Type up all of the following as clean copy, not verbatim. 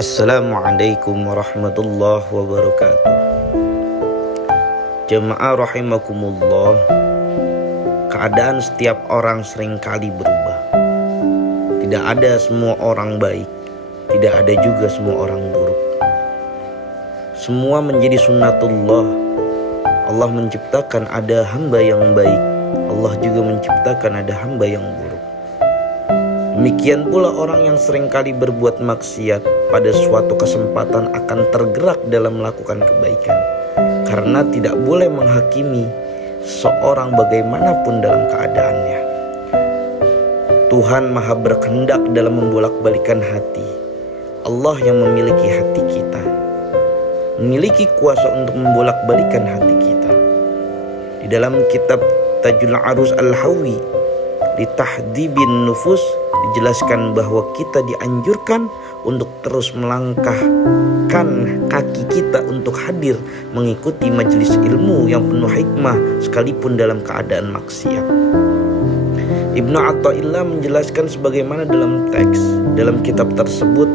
Assalamualaikum warahmatullahi wabarakatuh. Jemaah rahimakumullah, keadaan setiap orang seringkali berubah. Tidak ada semua orang baik, tidak ada juga semua orang buruk. Semua menjadi sunnatullah. Allah menciptakan ada hamba yang baik, Allah juga menciptakan ada hamba yang buruk. Demikian pula orang yang seringkali berbuat maksiat pada suatu kesempatan akan tergerak dalam melakukan kebaikan, karena tidak boleh menghakimi seorang bagaimanapun dalam keadaannya. Tuhan maha berkehendak dalam membolak-balikan hati. Allah yang memiliki hati kita, memiliki kuasa untuk membolak-balikan hati kita. Di dalam kitab Tajul Arus Al-Hawi di Tahdibin Nufus dijelaskan bahwa kita dianjurkan untuk terus melangkahkan kaki kita untuk hadir mengikuti majelis ilmu yang penuh hikmah sekalipun dalam keadaan maksiat. Ibnu Athaillah menjelaskan sebagaimana dalam teks dalam kitab tersebut,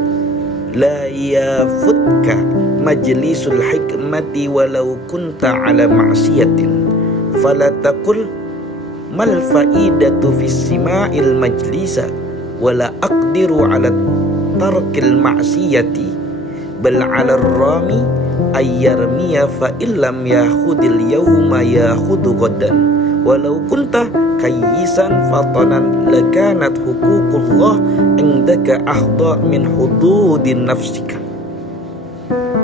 la yafutka majlisul hikmati walau kunta ala ma'siyatin fala taqul mal faidatu fis sima'il majlisa wala aqdiru ala tarkil ma'siyati bal ala rami ayyarmiya fa illam yakhudil yawma yakhudu ghadan walau kunta kayyisan fatanan lakanat huququllah indaka ahda min hududin nafsika.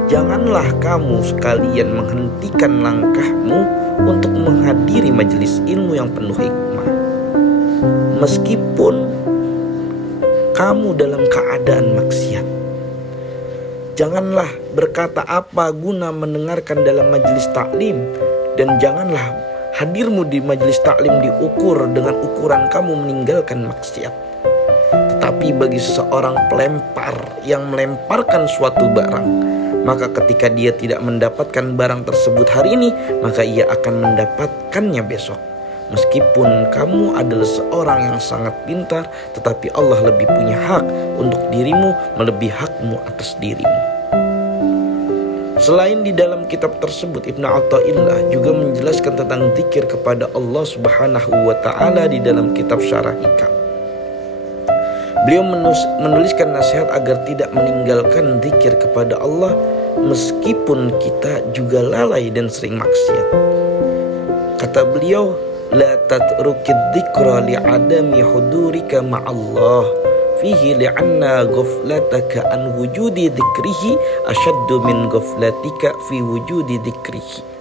Janganlah kamu sekalian menghentikan langkahmu untuk menghadiri majelis ilmu yang penuh hikmah, meskipun kamu dalam keadaan maksiat. Janganlah berkata apa guna mendengarkan dalam majelis taklim, dan janganlah hadirmu di majelis taklim diukur dengan ukuran kamu meninggalkan maksiat. Tetapi bagi seseorang pelempar yang melemparkan suatu barang, maka ketika dia tidak mendapatkan barang tersebut hari ini, maka ia akan mendapatkannya besok. Meskipun kamu adalah seorang yang sangat pintar, tetapi Allah lebih punya hak untuk dirimu melebihi hakmu atas dirimu. Selain di dalam kitab tersebut, Ibnu Athaillah juga menjelaskan tentang zikir kepada Allah Subhanahu wa Ta'ala di dalam kitab Syarah Hikam. Beliau menuliskan nasihat agar tidak meninggalkan zikir kepada Allah meskipun kita juga lalai dan sering maksiat. Kata beliau, la tatrukid dzikra li'adami hudurika ma'allah fihi li'anna ghaflataka an wujudi dzikrihi ashaddu min ghaflatika fi wujudi dzikrihi.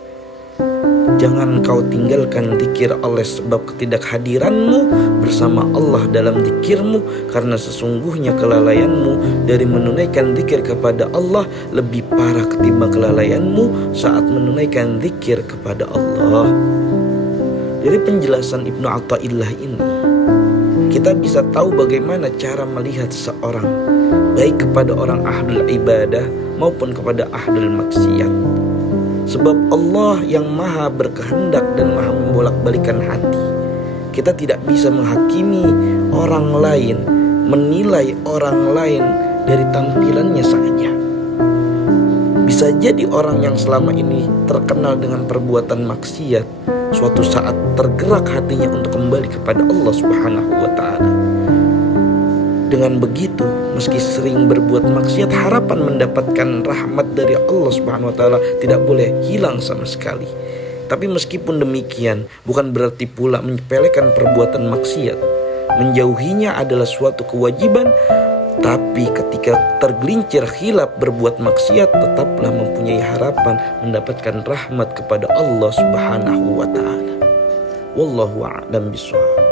Jangan kau tinggalkan zikir oleh sebab ketidakhadiranmu bersama Allah dalam zikirmu, karena sesungguhnya kelalaianmu dari menunaikan zikir kepada Allah lebih parah ketimbang kelalaianmu saat menunaikan zikir kepada Allah. Dari penjelasan Ibnu Athaillah ini, kita bisa tahu bagaimana cara melihat seseorang, baik kepada orang ahlul ibadah maupun kepada ahlul maksiat. Sebab Allah yang maha berkehendak dan maha membolak-balikan hati. Kita tidak bisa menghakimi orang lain, menilai orang lain dari tampilannya saja. Bisa jadi orang yang selama ini terkenal dengan perbuatan maksiat, suatu saat tergerak hatinya untuk kembali kepada Allah Subhanahu wa Ta'ala. Dengan begitu, meski sering berbuat maksiat, harapan mendapatkan rahmat dari Allah Subhanahu wa Ta'ala tidak boleh hilang sama sekali. Tapi meskipun demikian, bukan berarti pula menyepelekan perbuatan maksiat. Menjauhinya adalah suatu kewajiban, tapi ketika tergelincir khilaf berbuat maksiat, tetaplah mempunyai harapan mendapatkan rahmat kepada Allah Subhanahu wa Ta'ala. Wallahu a'lam bishawab.